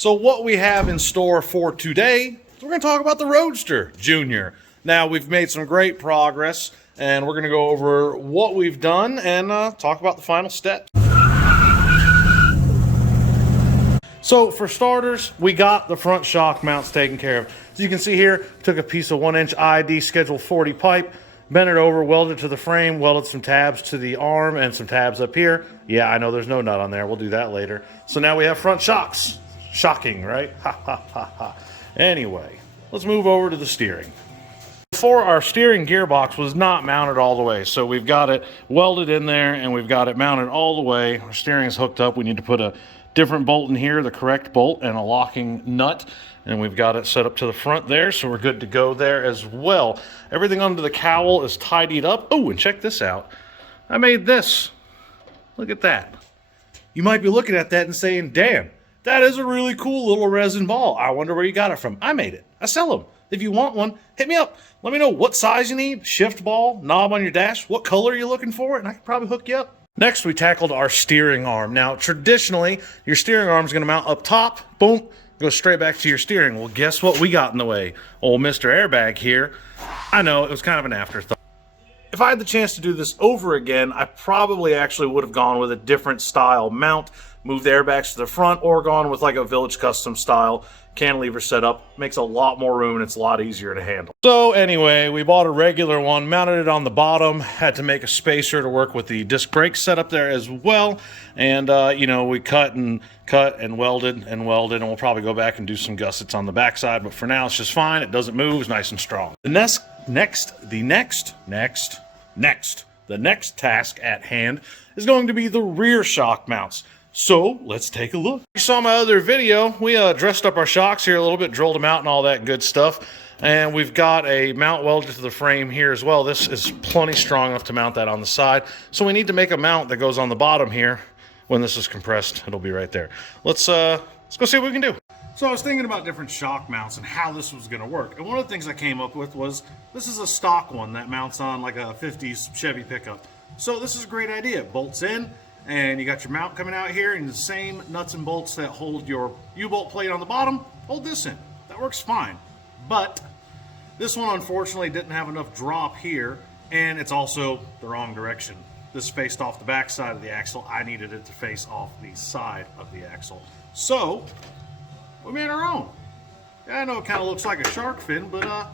So what we have in store for today, we're going to talk about the Roadster Junior. Now, we've made some great progress, and we're going to go over what we've done and talk about the final steps. So for starters, we got the front shock mounts taken care of. As you can see here, took a piece of 1-inch ID Schedule 40 pipe, bent it over, welded it to the frame, welded some tabs to the arm and some tabs up here. Yeah, I know there's no nut on there. We'll do that later. So now we have front shocks. Shocking, right? Ha, ha, ha, ha. Anyway, let's move over to the steering. Before, our steering gearbox was not mounted all the way, so we've got it welded in there and we've got it mounted all the way. Our steering is hooked up. We need to put a different bolt in here, the correct bolt, and a locking nut, and we've got it set up to the front there, so we're good to go there as well. Everything under the cowl is tidied up. Oh, and check this out. I made this. Look at that. You might be looking at that and saying, damn, that is a really cool little resin ball. I wonder where you got it from. I made it. I sell them. If you want one, hit me up. Let me know what size you need, shift ball, knob on your dash, what color you're looking for, and I can probably hook you up. Next, we tackled our steering arm. Now, traditionally, your steering arm is going to mount up top, boom, go straight back to your steering. Well, guess what we got in the way? Old Mr. Airbag here. I know, it was kind of an afterthought. If I had the chance to do this over again, I probably actually would have gone with a different style mount, moved the airbags to the front, or gone with like a Village Custom style cantilever setup. Makes a lot more room and it's a lot easier to handle. So anyway, we bought a regular one, mounted it on the bottom, had to make a spacer to work with the disc brake setup there as well. And you know, we cut and welded, and we'll probably go back and do some gussets on the backside, but for now it's just fine. It doesn't move, it's nice and strong. The next task at hand is going to be the rear shock mounts. So let's take a look. You saw my other video. We dressed up our shocks here a little bit, drilled them out and all that good stuff. And we've got a mount welded to the frame here as well. This is plenty strong enough to mount that on the side. So we need to make a mount that goes on the bottom here. When this is compressed, it'll be right there. Let's go see what we can do. So I was thinking about different shock mounts and how this was going to work. And one of the things I came up with was, this is a stock one that mounts on like a 50s Chevy pickup. So this is a great idea. It bolts in, and you got your mount coming out here, and the same nuts and bolts that hold your U-bolt plate on the bottom, hold this in. That works fine. But this one unfortunately didn't have enough drop here, and it's also the wrong direction. This faced off the back side of the axle. I needed it to face off the side of the axle. So we made our own. Yeah, I know it kind of looks like a shark fin, but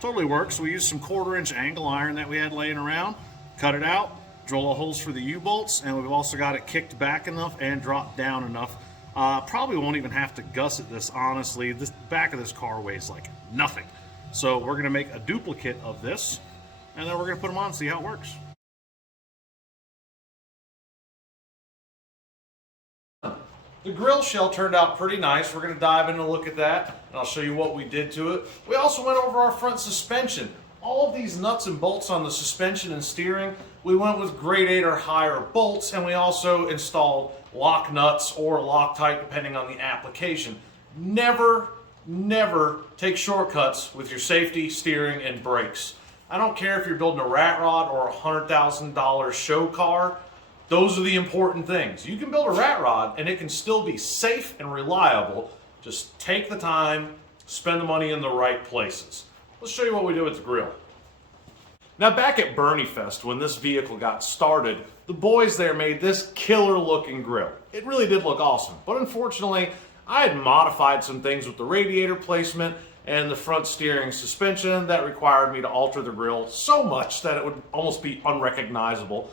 totally works. We used some 1/4-inch angle iron that we had laying around, cut it out, drill the holes for the U-bolts, and we've also got it kicked back enough and dropped down enough. Probably won't even have to gusset this, honestly. This back of this car weighs like nothing. So we're going to make a duplicate of this, and then we're going to put them on and see how it works. The grill shell turned out pretty nice. We're going to dive in and look at that, and I'll show you what we did to it. We also went over our front suspension. All of these nuts and bolts on the suspension and steering, we went with gradiator higher bolts, and we also installed lock nuts or Loctite depending on the application. Never take shortcuts with your safety, steering, and brakes. I don't care if you're building a rat rod or a $100,000 show car. Those are the important things. You can build a rat rod and it can still be safe and reliable. Just take the time, spend the money in the right places. Let's show you what we did with the grill. Now, back at Bernie Fest, when this vehicle got started, the boys there made this killer looking grill. It really did look awesome, but unfortunately, I had modified some things with the radiator placement and the front steering suspension that required me to alter the grill so much that it would almost be unrecognizable.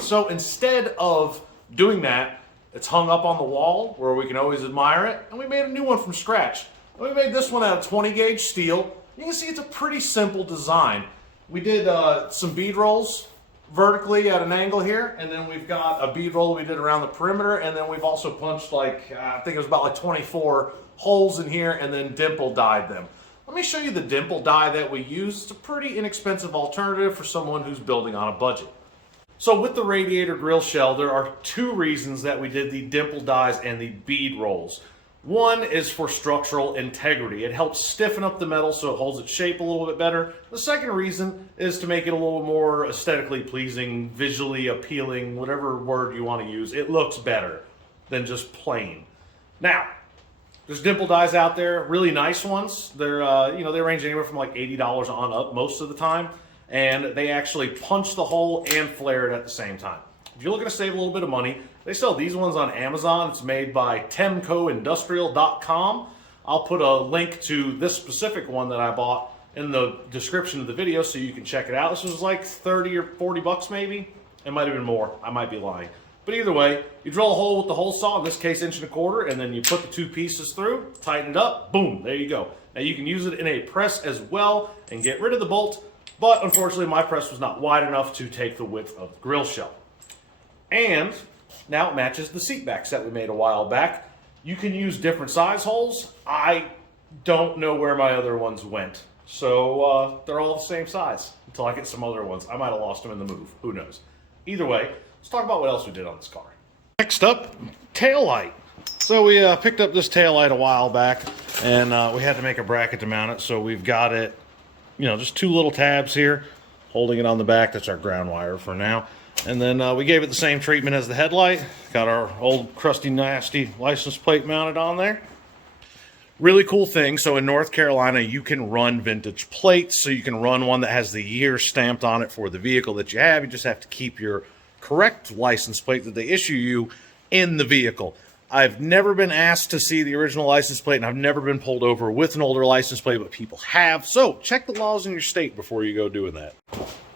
So instead of doing that, it's hung up on the wall where we can always admire it, and we made a new one from scratch. We made this one out of 20 gauge steel. You can see it's a pretty simple design. We did some bead rolls vertically at an angle here, and then we've got a bead roll we did around the perimeter, and then we've also punched like, I think it was about like 24 holes in here, and then dimple dyed them. Let me show you the dimple dye that we use. It's a pretty inexpensive alternative for someone who's building on a budget. So with the radiator grill shell, there are two reasons that we did the dimple dyes and the bead rolls. One is for structural integrity. It helps stiffen up the metal so it holds its shape a little bit better. The second reason is to make it a little more aesthetically pleasing, visually appealing, whatever word you want to use. It looks better than just plain. Now, There's dimple dies out there, really nice ones. They're they range anywhere from like $80 on up most of the time, and they actually punch the hole and flare it at the same time. If you're looking to save a little bit of money, they sell these ones on Amazon. It's made by temcoindustrial.com. I'll put a link to this specific one that I bought in the description of the video so you can check it out. This was like 30 or 40 bucks maybe. It might have been more. I might be lying. But either way, you drill a hole with the hole saw, in this case 1.25 inches, and then you put the 2 pieces through, tighten it up, boom, there you go. Now you can use it in a press as well and get rid of the bolt, but unfortunately my press was not wide enough to take the width of the grill shell. And now it matches the seat back set we made a while back. You can use different size holes. I don't know where my other ones went. So they're all the same size until I get some other ones. I might have lost them in the move, who knows. Either way, let's talk about what else we did on this car. Next up, tail light. So we picked up this tail light a while back, and we had to make a bracket to mount it. So we've got it, just 2 little tabs here, holding it on the back. That's our ground wire for now. And then we gave it the same treatment as the headlight. Got our old crusty, nasty license plate mounted on there. Really cool thing. So in North Carolina, you can run vintage plates. So you can run one that has the year stamped on it for the vehicle that you have. You just have to keep your correct license plate that they issue you in the vehicle. I've never been asked to see the original license plate, and I've never been pulled over with an older license plate, but people have. So check the laws in your state before you go doing that.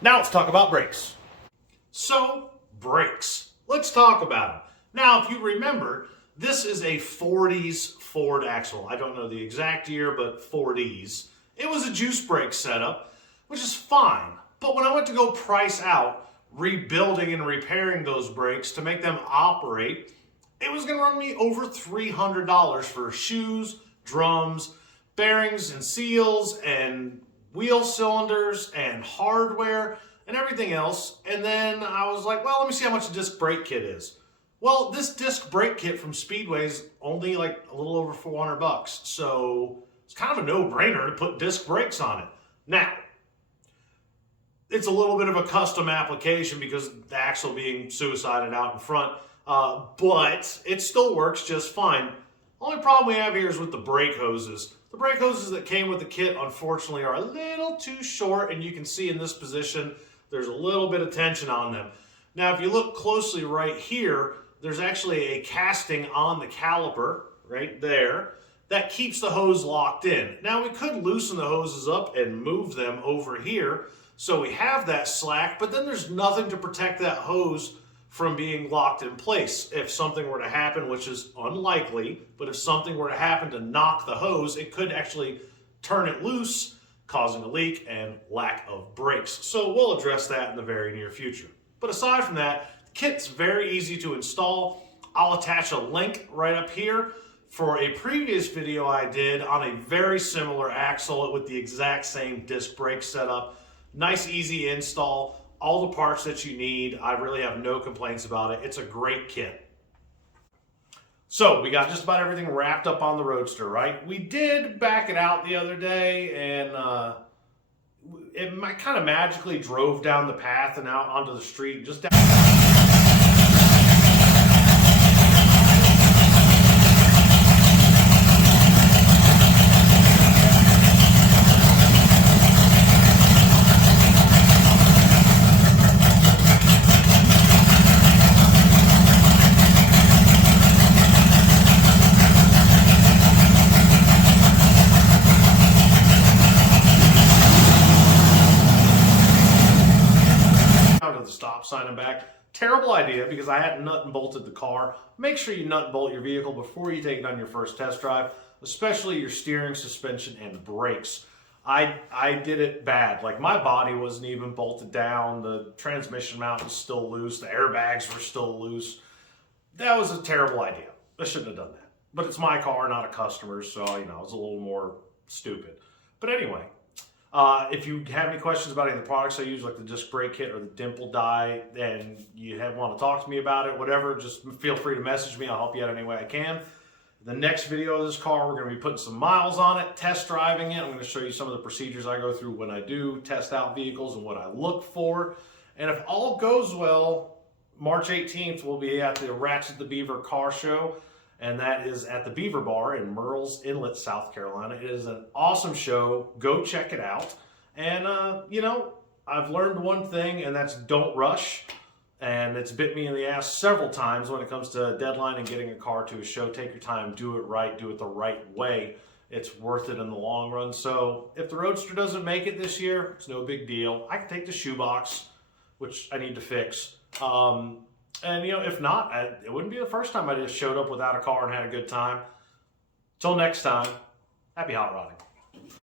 Now let's talk about brakes. So, brakes. Let's talk about them. Now, if you remember, this is a 40s Ford axle. I don't know the exact year, but 40s. It was a juice brake setup, which is fine. But when I went to go price out rebuilding and repairing those brakes to make them operate, it was going to run me over $300 for shoes, drums, bearings and seals, and wheel cylinders, and hardware, and everything else. And then I was like, well, let me see how much a disc brake kit is. Well, this disc brake kit from Speedway is only like a little over 400 bucks. So it's kind of a no-brainer to put disc brakes on it. Now, it's a little bit of a custom application because the axle being suicided out in front, but it still works just fine. Only problem we have here is with the brake hoses. The brake hoses that came with the kit, unfortunately, are a little too short, and you can see in this position, there's a little bit of tension on them. Now, if you look closely right here, there's actually a casting on the caliper right there that keeps the hose locked in. Now, we could loosen the hoses up and move them over here so we have that slack, but then there's nothing to protect that hose from being locked in place. If something were to happen, which is unlikely, but if something were to happen to knock the hose, it could actually turn it loose, causing a leak and lack of brakes. So we'll address that in the very near future. But aside from that, the kit's very easy to install. I'll attach a link right up here for a previous video I did on a very similar axle with the exact same disc brake setup. Nice, easy install, all the parts that you need. I really have no complaints about it. It's a great kit. So we got just about everything wrapped up on the Roadster, right? We did back it out the other day, and it kind of magically drove down the path and out onto the street, just down. Sign them back. Terrible idea because I hadn't nut and bolted the car. Make sure you nut and bolt your vehicle before you take it on your first test drive, especially your steering, suspension, and brakes. I did it bad. Like, my body wasn't even bolted down. The transmission mount was still loose. The airbags were still loose. That was a terrible idea. I shouldn't have done that. But it's my car, not a customer's, so, it was a little more stupid. But anyway, if you have any questions about any of the products I use, like the disc brake kit or the dimple die, and you want to talk to me about it, whatever, just feel free to message me. I'll help you out any way I can. The next video of this car, we're going to be putting some miles on it, test driving it. I'm going to show you some of the procedures I go through when I do test out vehicles and what I look for. And if all goes well, March 18th, we'll be at the Ratchet the Beaver car show. and that is at the Beaver Bar in Murrells Inlet, South Carolina. It is an awesome show. Go check it out. And, you know, I've learned one thing, and that's don't rush. And it's bit me in the ass several times when it comes to a deadline and getting a car to a show. Take your time, do it right, do it the right way. It's worth it in the long run. So if the Roadster doesn't make it this year, it's no big deal. I can take the shoebox, which I need to fix. And, you know, if not, it wouldn't be the first time I just showed up without a car and had a good time. Till next time, happy hot rodding.